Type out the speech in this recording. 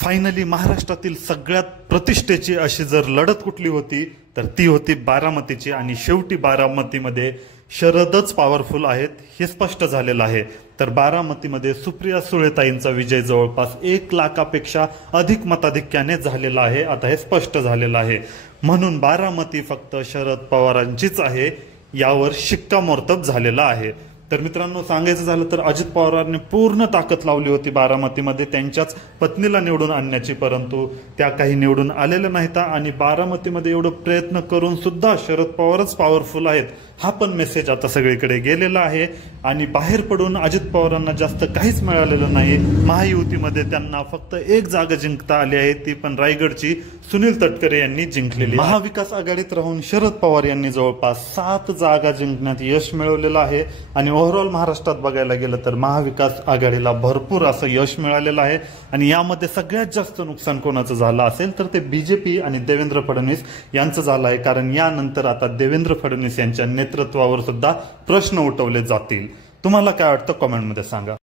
Finally महाराष्ट्रातील सगळ्यात प्रतिष्ठेची अशी जर लढत कुठली होती तर ती होती बारामतीची आणि शेवटी बारामतीमध्ये शरदच पॉवरफुल आहेत हे स्पष्ट झालेलं आहे। तर बारामतीमध्ये सुप्रिया सुळेताईंचा विजय जवळपास 1 लाखापेक्षा अधिक मताधिक्याने झालेला आहे। आता हे स्पष्ट झालेलं आहे, म्हणून बारामती फक्त शरद पवारांचीच आहे यावर शिक्कामोर्तब झालेला आहे। तर मित्रांनो, सांगायचं झालं तर अजित पवारांनी पूर्ण ताकद लावली होती बारामतीमध्ये त्यांच्याच पत्नीला निवडून आणण्याची, परंतु त्या काही निवडून आलेल्या नाहीत आणि बारामतीमध्ये एवढं प्रयत्न करून सुद्धा शरद पवारच पॉवरफुल आहेत हा पण मेसेज आता सगळीकडे गेलेला आहे। आणि बाहेर पडून अजित पवारांना जास्त काहीच मिळालेलं नाही। महायुतीमध्ये त्यांना फक्त 1 जागा जिंकता आली आहे, ती पण रायगडची सुनील तटकरे यांनी जिंकलेली। महाविकास आघाडीत राहून शरद पवार यांनी जवळपास 7 जागा जिंकण्यात यश मिळवलेलं आहे आणि ओव्हरऑल महाराष्ट्रात बघायला गेलं तर महाविकास आघाडीला भरपूर असं यश मिळालेलं आहे। आणि यामध्ये सगळ्यात जास्त नुकसान कोणाचं झालं असेल तर ते बीजेपी आणि देवेंद्र फडणवीस यांचं झालं आहे, कारण यानंतर आता देवेंद्र फडणवीस यांच्या नेतृत्वावर सुद्धा प्रश्न उठवले जातील। तुम्हाला काय वाटतं कमेंटमध्ये सांगा।